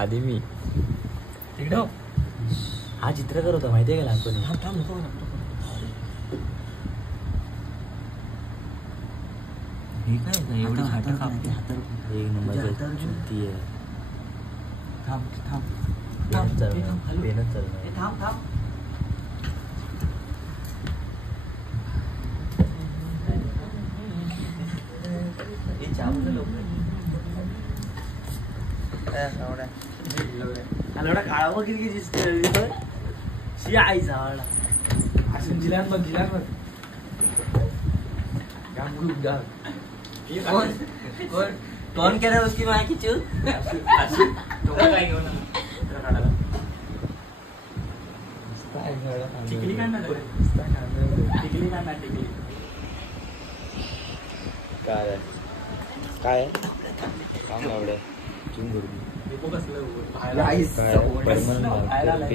आधी मी तिकडे हा चित्रकार होता माहितीये का लहानपणी. हे काय एवढी हातात कापते एक नंबर चुकी आहे. थांब पेनच चालणार पेनच चालणार. थांब थांब काळा बघ किती दिसतोय. शी आई जावळला असून जिलान बघ कौन कह रहा है उसकी माँ की चूत. टिकली काढ ना टिकली काढ ना टिकली काय काय काम आवडे चिंगुर्गी कसलं बाहेर आलं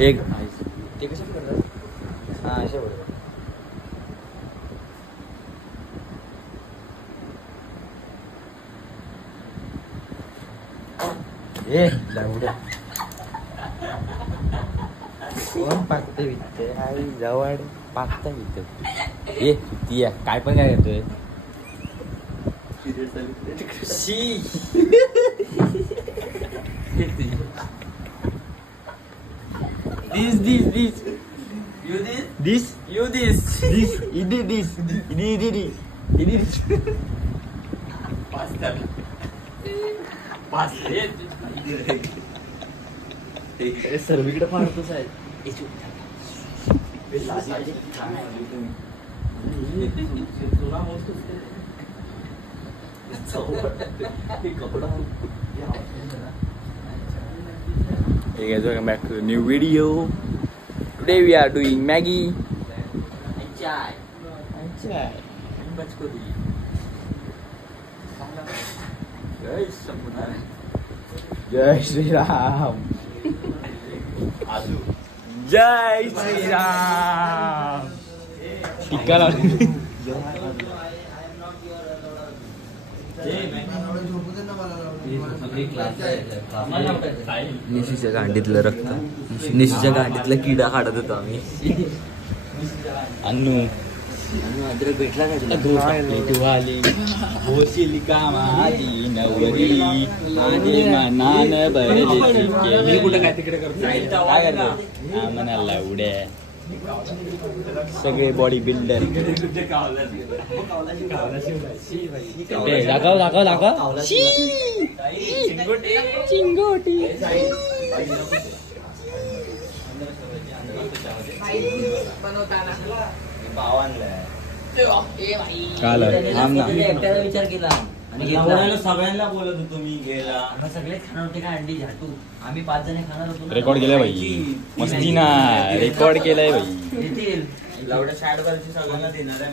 एक ते कशात करतात. हा अशा बरोबर कोण पाकते विकते आई जवळ पाकता विकत ये ती काय पण काय करतोय. शी this you this सर्वीकडे फाडतो साहेब. Hey guys, welcome back to the new video. Today we are doing Maggie. Chai. Jai Shri Ram. Jai Shri Ram. टिक्का लावली. निशीच्या गांडीतलं रक्त निशीच्या गांडीतला किडा काढत होतो आम्ही. अन्नू अद्रक भेटला का तुला. होशील का माझी नवरी आणि मनान भरली कुठं काय तिकडे करतो काय करतो मनाला उड्या सगळे बॉडी बिल्डर. दाखव चिंगोटी विचार केला आणि सगळ्यांना बोलत होतो मी गेला सगळे खाणार होते का अंडी झाटू आम्ही 5 जण खाणार होतो. रेकॉर्ड केलंय भाई मस्ती ना रेकॉर्ड केलंय भाई. सगळ्यांना देणार आहे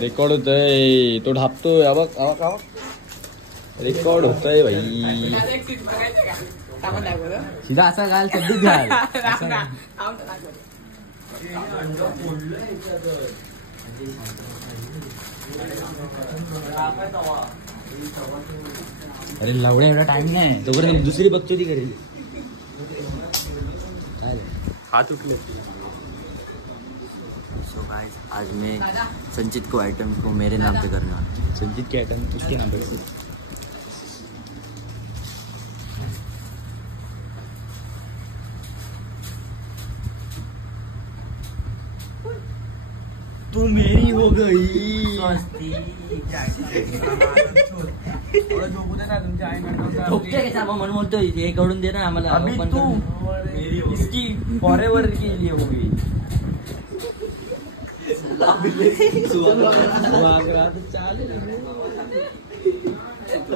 रेकॉर्ड होतोय तो ढापतोय. रेकॉर्ड होतोय भाई. सीधा असा घाल सध्या घाल अरे लावड्या एवढा टाइम नाही तोपर्यंत दुसरी बघतो ती करेल. हाथ उठले. सो गाइस आज मैं संचित को आइटम को मेरे नाम पे करना. संचित के आइटम उसके नाम पे. तू मेरी हो गई. म्हणून बोलतोय हे कडून दे ना आम्हाला. इसकी फॉरेवर केली होगी.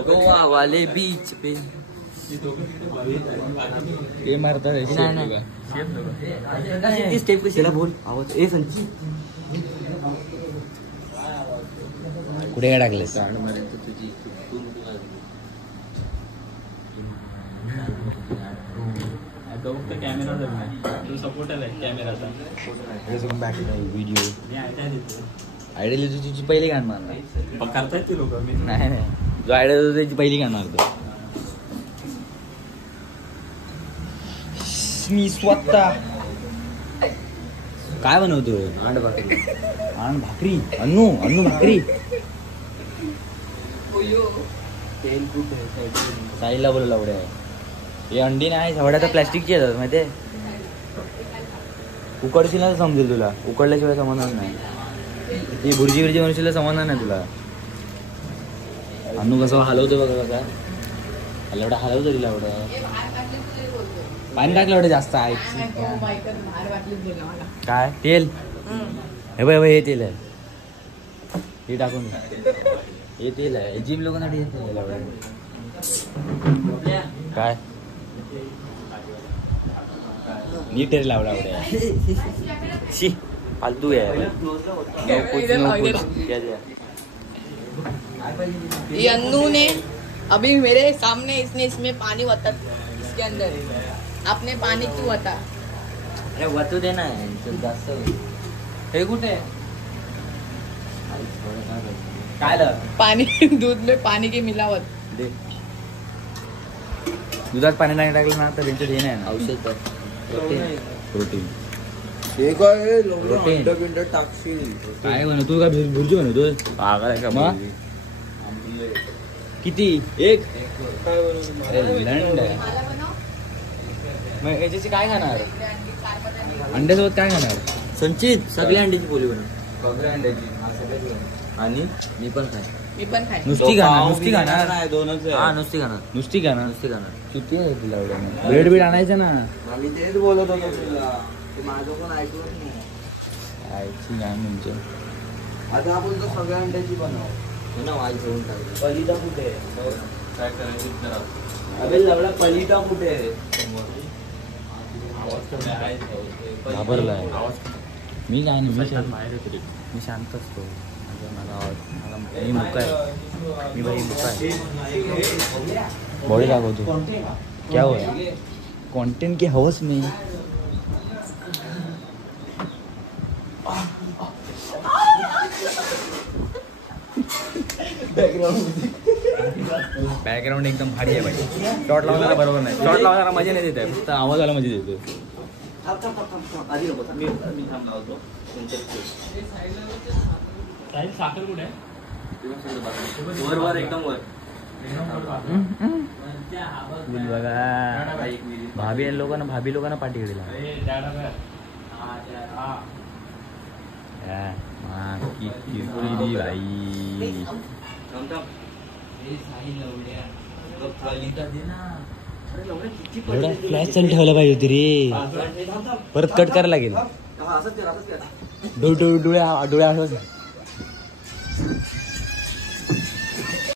गोवा वाले बीच पे ते मारता स्टेप कशाला बोल आवाज ए संचित कुठे काय टाकले. तुझी तो फक्त कॅमेराचा नाही, तो सपोर्टर आहे कॅमेराचा. व्हिडिओ मी आयडिया देतो. आयडिया तुझी पहिली गाण मारणार. करतायत ते लोक. मी नाही जो आयडिया देतो त्याची पहिली गाण मारतो मी स्वतः. काय बनवतो? अंड भाकरी. आण भाकरी. अन्नू भाकरी. तेल कुठे? साईला बोलवलं एवढ्या. हे अंडी नाही सवड्या तर प्लॅस्टिकची येतात माहिती. उकडशील ना समजेल तुला. उकडल्याशिवाय समजणार नाही. ती भुर्जी बनवशील समजणार नाही तुला. अन्नू कसं हलवतो बघा कसा. एवढा हलवतो तिला एवढं. पाणी टाकलं एवढं जास्त आहे. काय तेल? हे बघ हे तेल आहे. हे टाकून हे तेल आहे. जिम लोकांसाठी काय नीट लावला एवढ्या. शी फालतू है. ये अन्नू ने अभी मेरे सामने इसने इसमें पानी वता इसके अंदर. आपने पानी क्यों वता? अरे वतू दे ना जास्त. हे कुठे काय पानी दूध में पानी की मिलावट. दे. दुधात पाणी नाही टाकलं ना तर त्यांचं हे नाही ना औषध. प्रोटीन काय बनवतो? तू काय भुर्जी बनवतो? मग किती? एक लंड आहे. मग याच्याशी काय खाणार? अंड्यासोबत काय खाणार? संचित सगळ्या अंड्याची पोळी बनव. सगळ्या अंड्याची आणि मी पण खाय. नुसती खाणार? नुसती खाणार? दोनच हा नुसती खाणार. नुसती खाणार. नुसती खाणार. किती आहे तुला एवढं? ब्रेड बीड आणायचं ना. आम्ही तेच बोलत होतो तुला. ते माझं पण ऐकलं नाही. आयची काय म्हणजे आता आपण तो सगळ्या अंड्याची बनव. ना वाल घेऊन टाक. पलिता कुठे आहे? काय करायचं? अबे लवडा पलिता कुठे आहे? घाबरलाय. मी काय नाही. मी शांत असतो. मी मुका आहे. मी भाई मुका आहे. बॉडी दाखवतो. क्या हुआ? कंटेंट की हवस में बॅकग्राऊंड एकदम भारी आहे भाई. शॉट लावणारा बरोबर नाही. शॉट लावणारा मजा नाही देत आहे. फक्त आवाजाला मजा देतो. साखर कुठे आहे? वर एकदम वर. बघा भाभी लोकांना पाठी गेलेला. भाई फ्लॅश चालू ठेवला पाहिजे होती रे. परत कट करायला लागेल. डोळ्या